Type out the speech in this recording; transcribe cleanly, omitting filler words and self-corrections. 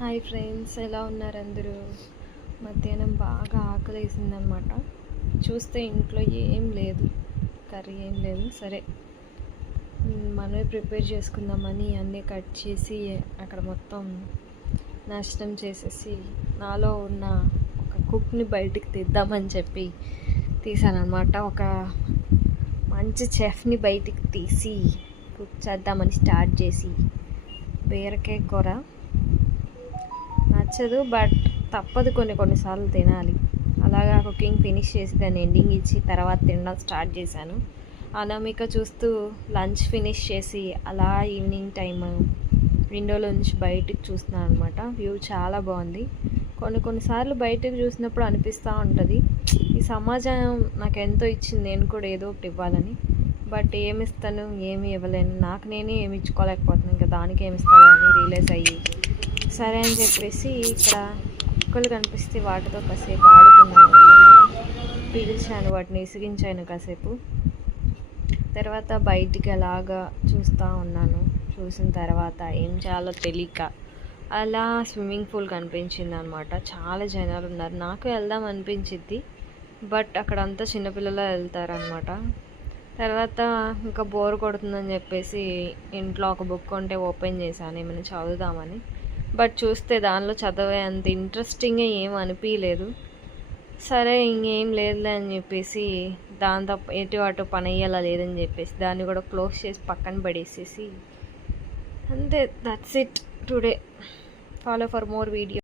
Hi friends, ఎలా ఉన్నారు అందరూ? మధ్యాహ్నం బాగా ఆకలి వేసిందనమాట. చూస్తే ఇంట్లో ఏం లేదు, కర్రీ ఏం లేదు. సరే మనమే ప్రిపేర్ చేసుకుందామని అన్నీ కట్ చేసి అక్కడ మొత్తం నాశనం చేసేసి నాలో ఉన్న ఒక కుక్ని బయటికి తీద్దామని చెప్పి తీసానమాట. ఒక మంచి చెఫ్ని బయటికి తీసి కుక్ చేద్దామని స్టార్ట్ చేసి బీరకాయ కూర నచ్చదు, బట్ తప్పదు, కొన్నిసార్లు తినాలి. అలాగా కుకింగ్ ఫినిష్ చేసి దాన్ని ఎండింగ్ ఇచ్చి తర్వాత తినడం స్టార్ట్ చేశాను. అనామిక చూస్తూ లంచ్ ఫినిష్ చేసి అలా ఈవినింగ్ టైం విండోలో నుంచి బయటికి చూస్తున్నాను అనమాట. వ్యూ చాలా బాగుంది. కొన్నిసార్లు బయటకు చూసినప్పుడు అనిపిస్తూ ఉంటుంది, ఈ సమాజం నాకు ఎంతో ఇచ్చింది, నేను కూడా ఏదో ఒకటి ఇవ్వాలని. బట్ ఏమి ఇస్తాను, ఏమి ఇవ్వలేను, నాకు నేనే ఏమి ఇచ్చుకోలేకపోతున్నాను, ఇంకా దానికి ఏమి ఇస్తాను అని రియలైజ్ అయ్యి సరే అని చెప్పేసి ఇక్కడ కుక్కలు కనిపిస్తే వాటితో కాసేపు ఆడుకున్నాను అనమాట. పిలిచాను, వాటిని విసిగించాను కాసేపు. తర్వాత బయటికి అలాగా చూస్తూ ఉన్నాను. చూసిన తర్వాత ఏం చేయాలో తెలియక అలా స్విమ్మింగ్ పూల్ కనిపించింది అనమాట. చాలా జనాలు ఉన్నారు. నాకు వెళ్దాం అనిపించింది, బట్ అక్కడంతా చిన్నపిల్లలు వెళ్తారనమాట. తర్వాత ఇంకా బోర్ కొడుతుందని చెప్పేసి ఇంట్లో ఒక బుక్ ఉంటే ఓపెన్ చేశాను, ఏమైనా చదువుదామని. బట్ చూస్తే దానిలో చదివే అంత ఇంట్రెస్టింగ్గా ఏం అనిపించలేదు. సరే ఇంకేం లేదులే అని చెప్పేసి దాంతో ఎటు అటు పని అయ్యేలా లేదని చెప్పేసి దాన్ని కూడా క్లోజ్ చేసి పక్కన పడేసేసి అంతే. That's it today. Follow for more video.